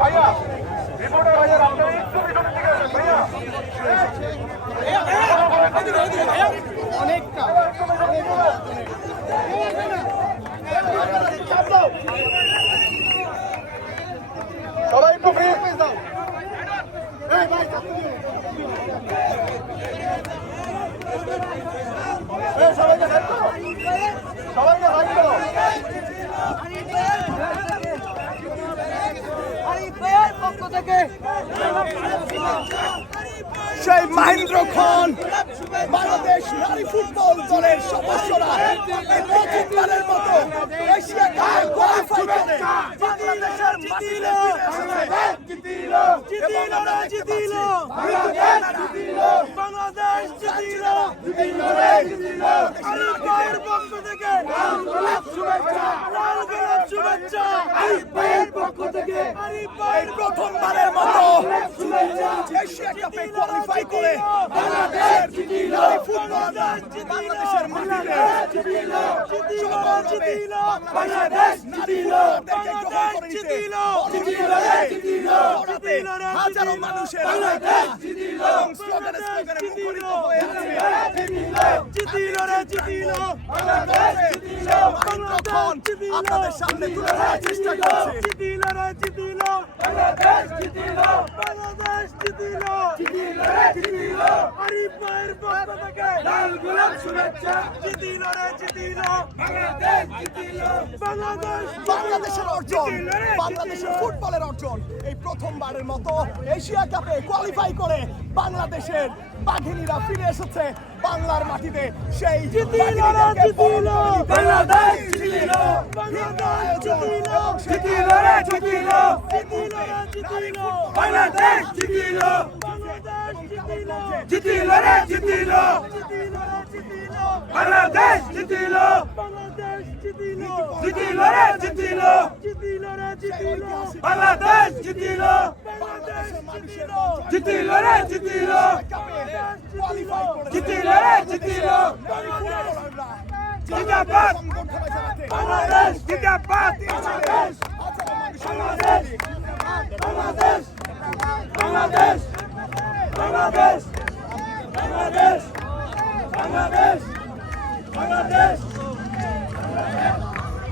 ভাইয়া রিপোর্টার ভাইয়া আপনারা একটু পিছনের দিকে আসেন ভাইয়া অনেকটা সবাই একটু ফ্রি স্পেস দাও সবাইকে সাইড করো সবাইকে সাইড করো পক্ষ থেকে সেই মহেন্দ্র খান বাংলাদেশ নারী ফুটবল দলের সদস্যরা এই প্রথমবারের মতো এশিয়া কাপ কোয়ালিফাই করে বাংলাদেশের মাটিতে প্রথমবারের মতো এশিয়া কাপে কোয়ালিফাই করে বাংলাদেশের মাটিতে হাজারো মানুষের স্লোগানে মুখরিত হয়ে আছে আপনাদের সামনে তুলে ধরার চেষ্টা করছে বাংলাদেশের অর্জন বাংলাদেশের ফুটবলের অর্জন এই প্রথমবারের মতো এশিয়া কাপে কোয়ালিফাই করে বাংলাদেশের বাঘিনীরা ফিরে এসেছে বাংলার মাটিতে সেই